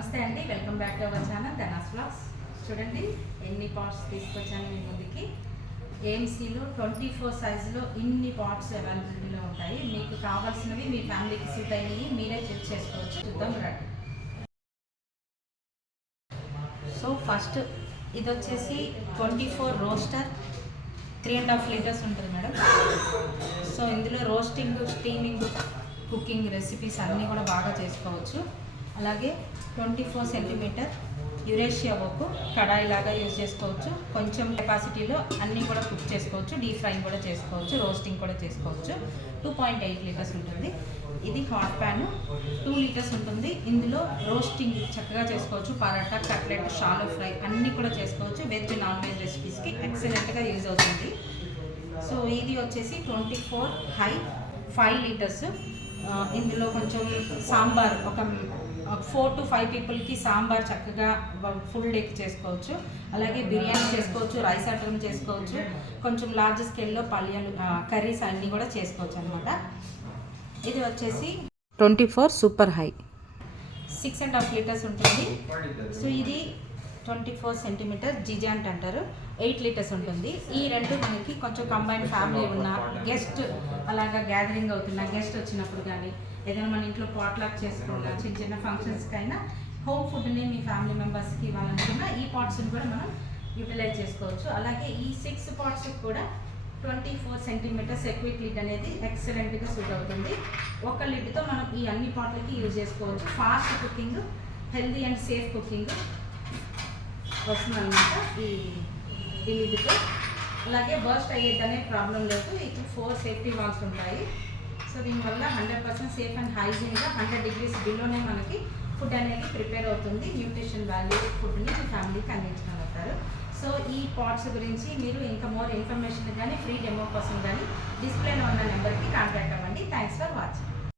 నమస్తే అండి, welcome back to our channel ధనాస్ vlogs. చూడండి ఎన్ని పాట్స్ తీసుకొచ్చాను మీ ముందుకి. ఏఎంసీలో 24 సైజులో ఇన్ని పాట్స్ అవైలబిలిటీలో ఉంటాయి. మీకు కావాల్సినవి మీ ఫ్యామిలీకి సూట్ అయినవి మీరే చెక్ చేసుకోవచ్చు. చూద్దాం రండి. సో ఫస్ట్ ఇది వచ్చేసి 24 రోస్టర్ 3.5 లీటర్స్ ఉంటుంది మేడం. సో ఇందులో రోస్టింగ్, స్టీమింగ్, కుకింగ్ రెసిపీస్ అన్నీ కూడా బాగా చేసుకోవచ్చు. అలాగే 24 సెంటీమీటర్ యురేషియా వరకు కడాయి లాగా యూజ్ చేసుకోవచ్చు. కొంచెం కెపాసిటీలో అన్నీ కూడా కుక్ చేసుకోవచ్చు. డీప్ ఫ్రై కూడా చేసుకోవచ్చు, రోస్టింగ్ కూడా చేసుకోవచ్చు. 2.8 లీటర్స్ ఉంటుంది. ఇది హాట్ ప్యాన్ 2 లీటర్స్ ఉంటుంది. ఇందులో రోస్టింగ్ చక్కగా చేసుకోవచ్చు. పరాటా, కట్లెట్, షాలో ఫ్రై అన్నీ కూడా చేసుకోవచ్చు. వెజ్, నాన్ వెజ్ రెసిపీస్కి ఎక్సలెంట్గా యూజ్ అవుతుంది. సో ఇది వచ్చేసి 24 హై 5 లీటర్స్. ఇందులో కొంచెం సాంబార్ ఒక 4 to 5 పీపుల్కి సాంబార్ చక్కగా ఫుల్ డేకి చేసుకోవచ్చు. అలాగే బిర్యానీ చేసుకోవచ్చు, రైస్ ఐటమ్ చేసుకోవచ్చు. కొంచెం లార్జ్ స్కేల్లో పల్యాలు, కర్రీస్ అన్నీ కూడా చేసుకోవచ్చు అనమాట. ఇది వచ్చేసి 24 సూపర్ హై 6.5 లీటర్స్ ఉంటుంది. సో ఇది 24 సెంటీమీటర్ జిజాంట్ అంటారు, 8 లీటర్స్ ఉంటుంది. ఈ రెండు మనకి కొంచెం కంబైన్ ఫ్యామిలీ ఉన్న గెస్ట్ అలాగా గ్యాదరింగ్ అవుతున్న గెస్ట్ వచ్చినప్పుడు కానీ ఏదైనా మన ఇంట్లో పాట్లాక్ చేసుకున్నా చిన్న చిన్న ఫంక్షన్స్కి అయినా హోమ్ ఫుడ్ని మీ ఫ్యామిలీ మెంబర్స్కి ఇవ్వాలనుకున్నా ఈ పాట్స్ని కూడా మనం యూటిలైజ్ చేసుకోవచ్చు. అలాగే ఈ 6 పాట్స్కి కూడా 24 సెంటీమీటర్స్ ఎక్విక్ లిడ్ అనేది ఎక్సలెంట్గా సూట్ అవుతుంది. ఒక లిడ్తో మనం ఈ అన్ని పాట్లకి యూజ్ చేసుకోవచ్చు. Fast cooking, healthy and safe cooking వస్తుందన్నమాట ఈ లిడ్తో. అలాగే బర్స్ట్ అయ్యేదనే ప్రాబ్లం లేదు. ఇటు 4 సేఫ్టీ వాల్స్ ఉంటాయి. సో దీనివల్ల 100% సేఫ్ అండ్ హైజీన్గా 100 degrees బిలోనే మనకి ఫుడ్ అనేది ప్రిపేర్ అవుతుంది. న్యూట్రిషన్ వాల్యూ ఫుడ్ని మీ ఫ్యామిలీకి అందించగలుగుతారు. సో ఈ పాట్స్ గురించి మీరు ఇంకా మోర్ ఇన్ఫర్మేషన్ కానీ ఫ్రీ డెమో కోసం కానీ డిస్ప్లేలో ఉన్న నెంబర్కి కాంటాక్ట్ అవ్వండి. Thanks for watching.